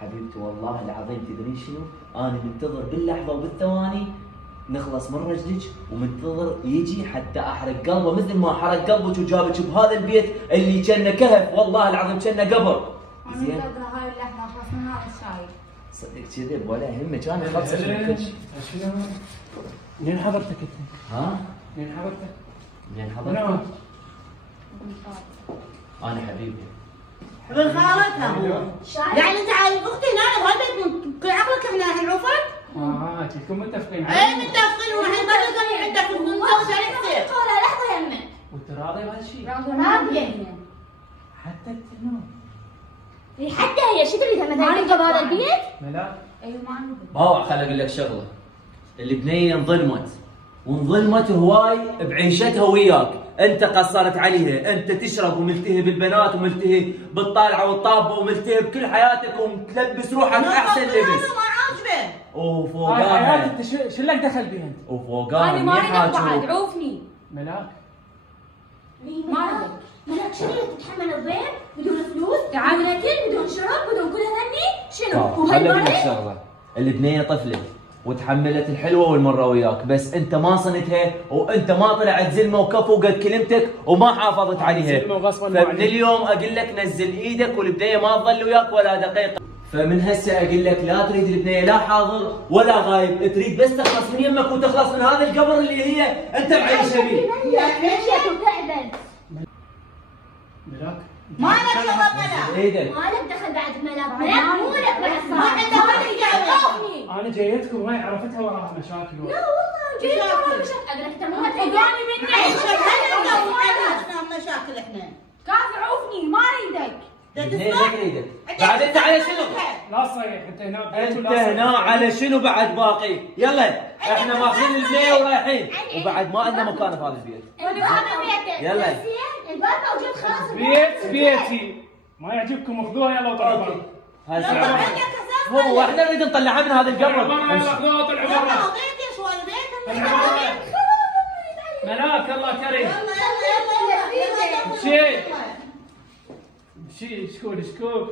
حبيبتي والله العظيم تدرين شنو؟ انا منتظر باللحظه وبالثواني نخلص من رجلك، ومنتظر يجي حتى احرق قلبه مثل ما حرق قلبك وجابك بهذا البيت اللي كانه كهف، والله العظيم كانه قبر. انا منتظره هاي اللحظه اخلص من هذا الشاي. صدق كذب ولا يهمك، انا خلصت من كل شيء. شنو؟ منين حضرتك انت؟ ها؟ منين حضرتك؟ منين حضرتك؟ انا حبيبي. ابن خالتها هو. يعني انت عايز اختي هنا بهالبيت كل عقلك احنا نعوفك؟ كلكم متفقين ايه متفقين والحين طلقني عندك ونسوي عليك سير. قولها لحظه يمك. وانت راضي بهذا الشيء؟ راضيه. حتى التنور. حتى هي شو تريد مثلا تلقى بهذا البيت؟ ملاك ايوه ما عندي. باوع خل اقول لك شغله. البنيه انظلمت وانظلمت هواي بعيشتها وياك، انت قصرت عليها، انت تشرب وملتهي بالبنات وملتهي بالطالعه والطابه وملتهي بكل حياتك ومتلبس روحك احسن لبس. ما عاجبه. وفوقاها انت شو لك دخل بيها انت؟ وفوقاها انا ما اريدك بعد عوفني. ملاك ما اريدك. ملاك شنو تتحمل الضيف بدون فلوس؟ بدون اكل بدون شرب بدون كل هذني؟ شنو؟ خل اقول لك شغله، البنيه طفله وتحملت الحلوه والمره وياك، بس انت ما صنتها وانت ما طلعت زلمه وكفو قد كلمتك وما حافظت عليها. فمن اليوم اقول لك نزل ايدك والبنيه ما تظل وياك ولا دقيقه. فمن هسه اقول لك لا تريد البنيه لا حاضر ولا غايب، تريد بس تخلص من يمك وتخلص من هذا القبر اللي هي انت معيشه فيه. ملاك ما لك شغل ملاك. ايدك ما لك دخل بعد ملاك. ملاك مو لك بعد. ما عندك ولا دعوه. انا جايتكم هاي عرفتها وراها مشاكل. لا والله جاي وراها مشاكل. اقول لك انت مو تداني مني. مشاكل احنا. كافي عوفني ما اريدك. البنيه ما تريدك. بعد انت على شنو؟ لا صحيح انت هنا انت هنا على شنو بعد باقي؟ يلا احنا ماخذين البنيه ورايحين وبعد ما عندنا مكان في هذا البيت. يلا. الباب موجود خلاص. بيتي ما يعجبكم اخذوها يلا وطلعوا برا. هسه هو احنا نريد نطلعها من هذا القبر. يلا اخذوها طلعوا برا. ملاك الله كريم. امشي امشي شكون